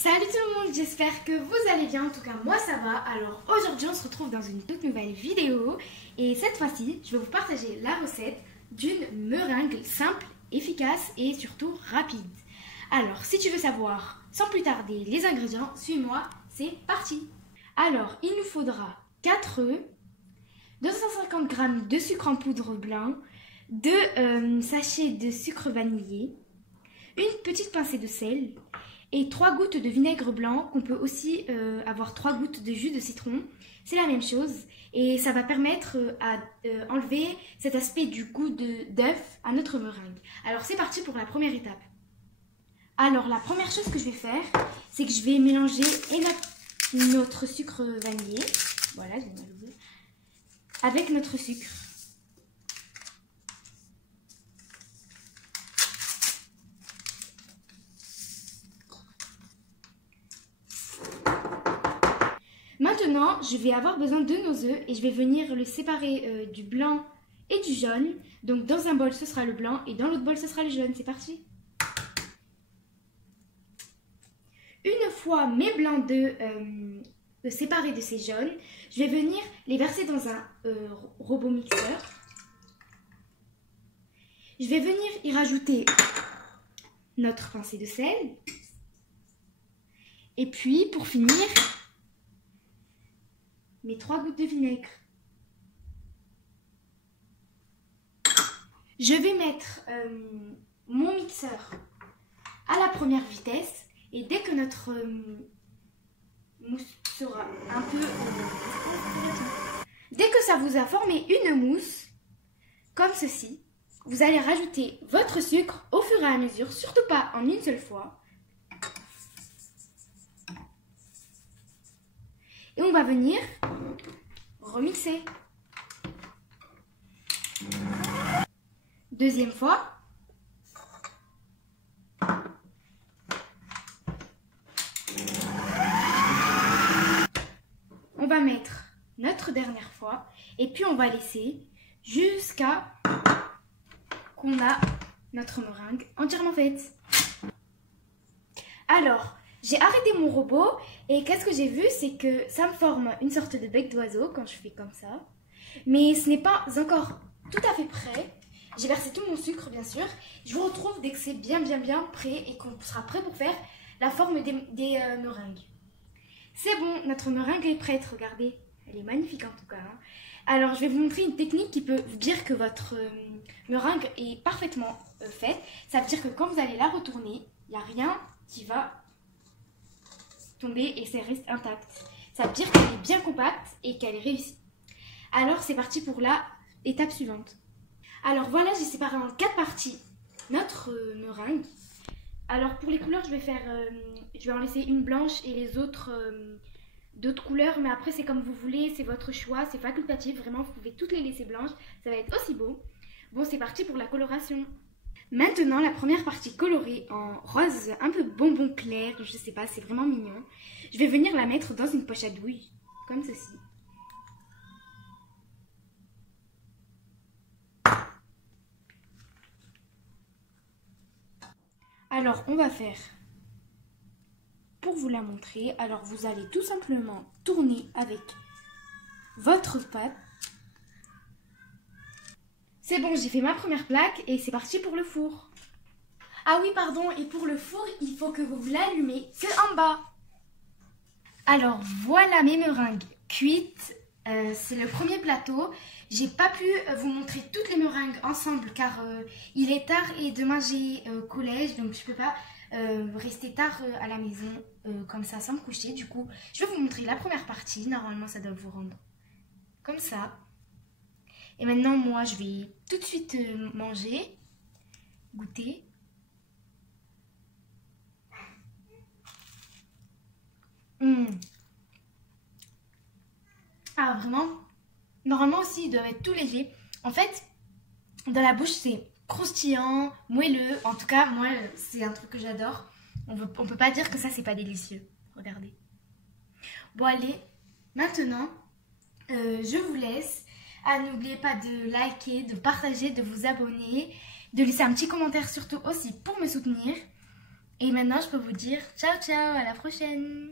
Salut tout le monde, j'espère que vous allez bien, en tout cas moi ça va. Alors aujourd'hui on se retrouve dans une toute nouvelle vidéo et cette fois-ci je vais vous partager la recette d'une meringue simple, efficace et surtout rapide. Alors si tu veux savoir sans plus tarder les ingrédients, suis-moi, c'est parti. Alors il nous faudra 4 œufs, 250 g de sucre en poudre blanc, 2 sachets de sucre vanillé, une petite pincée de sel et 3 gouttes de vinaigre blanc, qu'on peut aussi avoir 3 gouttes de jus de citron. C'est la même chose et ça va permettre à enlever cet aspect du goût d'œuf à notre meringue. Alors c'est parti pour la première étape. Alors la première chose que je vais faire, c'est que je vais mélanger notre sucre vanillé, voilà, je vais mal ouvrir, avec notre sucre. Maintenant, je vais avoir besoin de nos œufs et je vais venir le séparer du blanc et du jaune. Donc dans un bol, ce sera le blanc et dans l'autre bol, ce sera le jaune. C'est parti. Une fois mes blancs d'œufs séparés de ces jaunes, je vais venir les verser dans un robot mixeur. Je vais venir y rajouter notre pincée de sel. Et puis, pour finir, mes 3 gouttes de vinaigre. Je vais mettre mon mixeur à la première vitesse et dès que notre mousse sera un peu... dès que ça vous a formé une mousse, comme ceci, vous allez rajouter votre sucre au fur et à mesure, surtout pas en une seule fois. Et on va venir remixer. Deuxième fois. On va mettre notre dernière fois. Et puis on va laisser jusqu'à qu'on a notre meringue entièrement faite. Alors, j'ai arrêté mon robot et qu'est-ce que j'ai vu, c'est que ça me forme une sorte de bec d'oiseau quand je fais comme ça. Mais ce n'est pas encore tout à fait prêt. J'ai versé tout mon sucre bien sûr. Je vous retrouve dès que c'est bien prêt et qu'on sera prêt pour faire la forme des meringues. C'est bon, notre meringue est prête, regardez. Elle est magnifique en tout cas. Hein. Alors je vais vous montrer une technique qui peut vous dire que votre meringue est parfaitement faite. Ça veut dire que quand vous allez la retourner, il n'y a rien qui va tomber et ça reste intact. Ça veut dire qu'elle est bien compacte et qu'elle est réussie. Alors c'est parti pour la étape suivante. Alors voilà, j'ai séparé en 4 parties notre meringue. Alors pour les couleurs, je vais en laisser une blanche et les autres d'autres couleurs, mais après c'est comme vous voulez, c'est votre choix, c'est facultatif, vraiment vous pouvez toutes les laisser blanches, ça va être aussi beau. Bon, c'est parti pour la coloration. Maintenant, la première partie colorée en rose, un peu bonbon clair, je sais pas, c'est vraiment mignon. Je vais venir la mettre dans une poche à douille, comme ceci. Alors, on va faire, pour vous la montrer, alors vous allez tout simplement tourner avec votre pâte. C'est bon, j'ai fait ma première plaque et c'est parti pour le four. Ah oui, pardon, et pour le four, il faut que vous l'allumez, c'est en bas. Alors voilà mes meringues cuites, c'est le premier plateau. J'ai pas pu vous montrer toutes les meringues ensemble car il est tard et demain j'ai collège, donc je peux pas rester tard à la maison comme ça sans me coucher. Du coup, je vais vous montrer la première partie, normalement ça doit vous rendre comme ça. Et maintenant, moi, je vais tout de suite manger, goûter. Ah, vraiment, normalement aussi, ils doivent être tout légers. En fait, dans la bouche, c'est croustillant, moelleux. En tout cas, moi, c'est un truc que j'adore. On peut pas dire que ça, c'est pas délicieux. Regardez. Bon, allez, maintenant, je vous laisse. Ah, n'oubliez pas de liker, de partager, de vous abonner, de laisser un petit commentaire surtout aussi pour me soutenir. Et maintenant, je peux vous dire ciao ciao, à la prochaine.